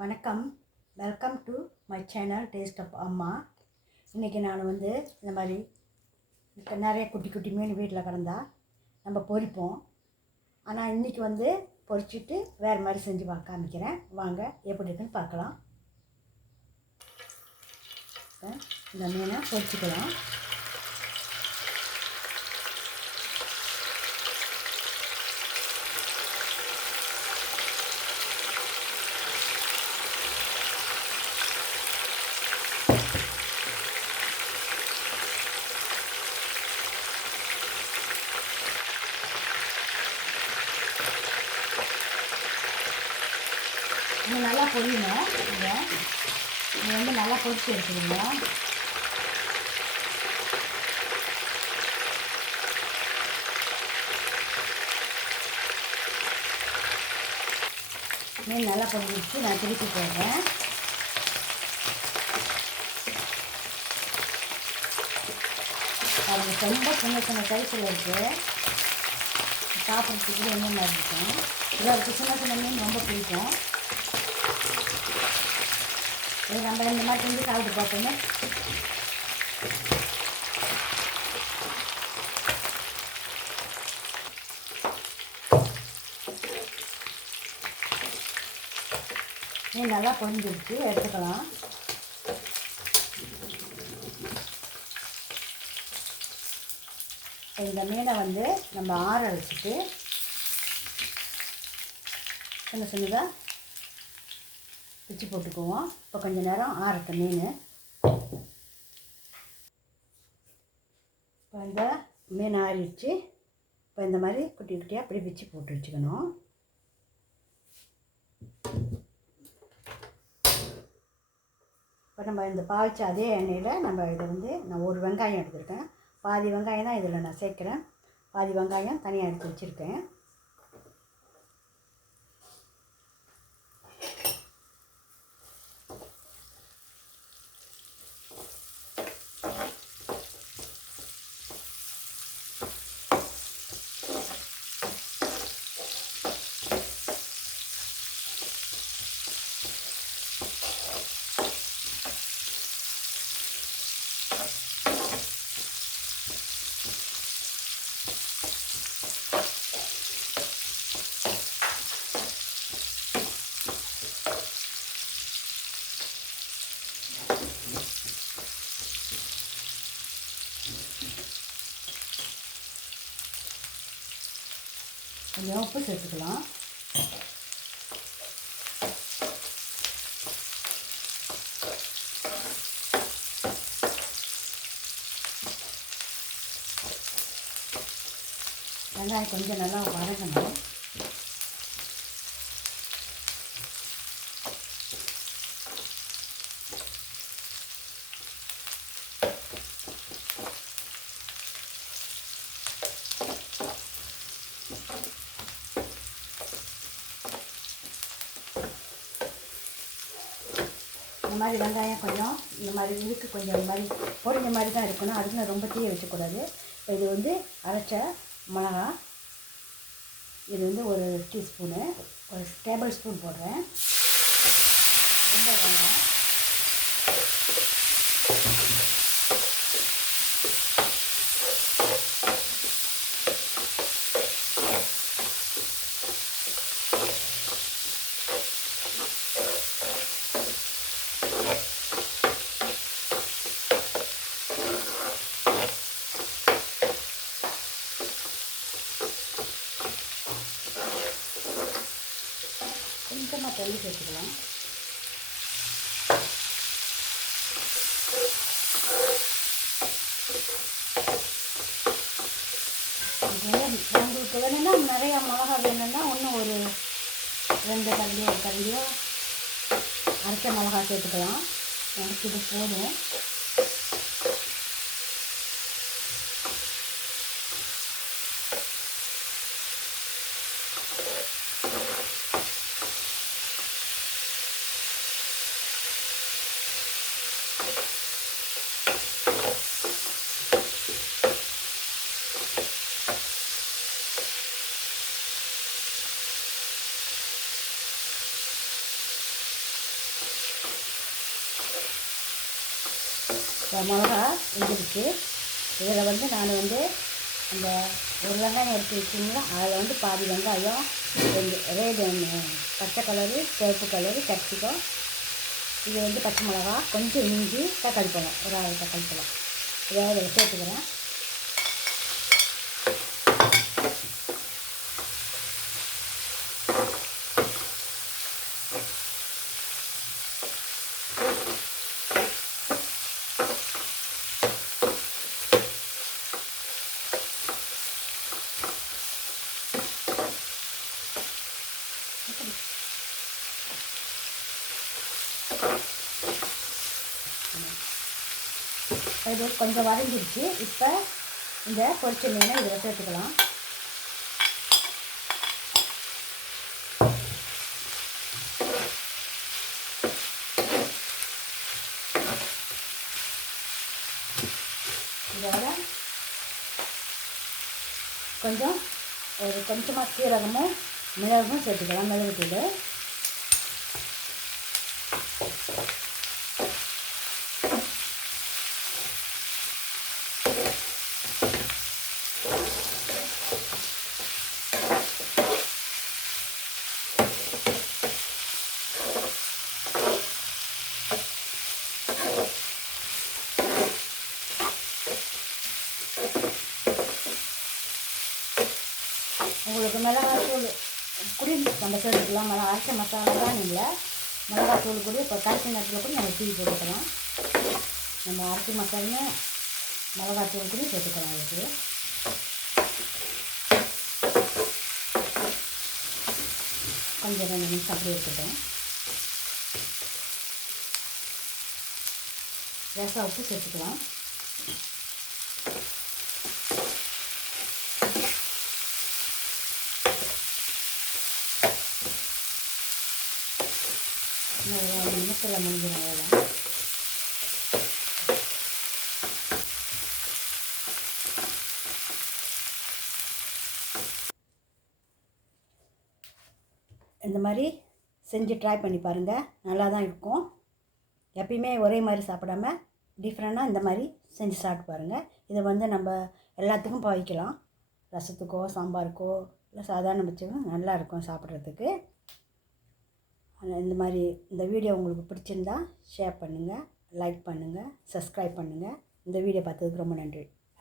வணக்கம். Welcome to my channel taste of Amma. இன்றைக்கி நான் இந்த மாதிரி நிறைய குட்டி குட்டி மீன் வீட்டில் கிடந்தா நம்ம பொரிப்போம். ஆனால் இன்றைக்கி பொரிச்சிட்டு வேறு மாதிரி செஞ்சு காமிக்கிறேன். வாங்க எப்படி இருக்குன்னு பார்க்கலாம். இந்த மீனை பொரிச்சிக்கலாம். இது நல்லா பொரியணும். இது நல்லா பொரிச்சு எடுத்துக்கோங்க. மீன் நல்லா பொரிச்சு நான் திருப்பி போடுறேன். அது ரொம்ப சின்ன சின்ன சைஸில் இருக்குது. சாப்பிட்றதுக்கு என்ன மாதிரி இருக்கும். இதற்கு சின்ன சின்ன மீன் ரொம்ப பிடிக்கும். இது நம்ம இந்த மாதிரி செஞ்சு சாப்பிட்டு பார்த்தோமே. மீன் நல்லா பொரிஞ்சிருச்சு, எடுத்துக்கலாம். இந்த மீனை நம்ம ஆற வச்சுட்டு சின்ன சின்னதாக பிச்சு போட்டுக்குவோம். இப்போ கொஞ்சம் நேரம் ஆறட்டும் மீன். இப்போ இந்த மீன் ஆறிடுச்சு. இப்போ இந்த மாதிரி குட்டி குட்டியாக அப்படி பிச்சு போட்டு வச்சுக்கணும். இப்போ நம்ம இந்த பாய்ச்ச அதே எண்ணெயில் நம்ம இதை நான் ஒரு வெங்காயம் எடுத்துருக்கேன். பாதி வெங்காயம் தான் இதில் நான் சேர்க்குறேன். பாதி வெங்காயம் தனியாக எடுத்து வச்சுருக்கேன். கொஞ்சம் உப்பு சேர்த்துக்கலாம். வெங்காயம் கொஞ்சம் நல்லா வதங்கணும். இந்த மாதிரி வெங்காயம் கொஞ்சம் இந்த மாதிரி இதுக்கு கொஞ்சம் இந்த மாதிரி பொரிஞ்ச மாதிரி தான் இருக்கணும். அதுக்குன்னு ரொம்ப தீய வச்சக்கூடாது. இது அரைச்ச மிளகா. இது ஒரு டீஸ்பூனு, ஒரு டேபிள் ஸ்பூன் போடுறேன். ரொம்ப வேண்டாம். கொஞ்சமாக தண்ணி சேர்த்துக்கலாம். உங்களுக்கு வேணும்னா நிறையா மிளகா வேணும்னா இன்னும் ஒரு 2 கரண்டியோ 1 கரண்டியோ அரைச்ச மிளகா சேர்த்துக்கலாம். எனக்கு இது போதும். மிளகா வெந்துருச்சு. இதில் வந்து நான் வந்து அந்த ஒரு வெங்காயம் எடுத்து வச்சிங்கன்னா அதில் வந்து பாதி வெங்காயம் ரேடு பச்சை கலரு, சிவப்பு கலரு, கேப்சிகம், இது வந்து பச்சை மிளகா, கொஞ்சம் இஞ்சி, தக்காளி பழம், ஒரு 6 தக்காளி பழம் இதாவது இதில் சேர்த்துக்கிறேன். இது கொஞ்சம் வதங்கிடுச்சு. இப்போ இந்த பொரிச்ச மீனை இதில் சேர்த்துக்கலாம். இதோட கொஞ்சமாக சீரகமும் மிளகும் சேர்த்துக்கலாம். மிளகுத்தூள் உங்களுக்கு மிளகாத்தூள் கூட நம்ம சேர்த்துக்கலாம். அரைச்ச மசாலா தான் இல்லை, மிளகாத்தூள் கூட இப்போ கரைச்சி நேரத்தில் கூட நம்ம தூக்கி போட்டுக்கலாம். நம்ம அரைச்சி மசாலா மிளகாத்தூள் கூட சேர்த்துக்கலாம். இதுக்கு கொஞ்சம் 2 நிமிஷம் அப்படியே இருக்கட்டும். ரசம் உப்பு சேர்த்துக்கலாம். ஒரு நிமிஷத்தில் முடிஞ்சிடும் வேலை. இந்த மாதிரி செஞ்சு ட்ரை பண்ணி பாருங்கள், நல்லா தான் இருக்கும். எப்பயுமே ஒரே மாதிரி சாப்பிடாம டிஃப்ரெண்ட்டாக இந்த மாதிரி செஞ்சு சாப்பிட்டு பாருங்கள். இதை வந்து நம்ம எல்லாத்துக்கும் வைக்கலாம். ரசத்துக்கோ, சாம்பாருக்கோ, இல்லை சாதாரண பட்சமும் நல்லாயிருக்கும் சாப்பிட்றதுக்கு. இந்த மாதிரி இந்த வீடியோ உங்களுக்கு பிடிச்சிருந்தா ஷேர் பண்ணுங்கள், லைக் பண்ணுங்கள், சப்ஸ்கிரைப் பண்ணுங்கள். இந்த வீடியோ பார்த்ததுக்கு ரொம்ப நன்றி.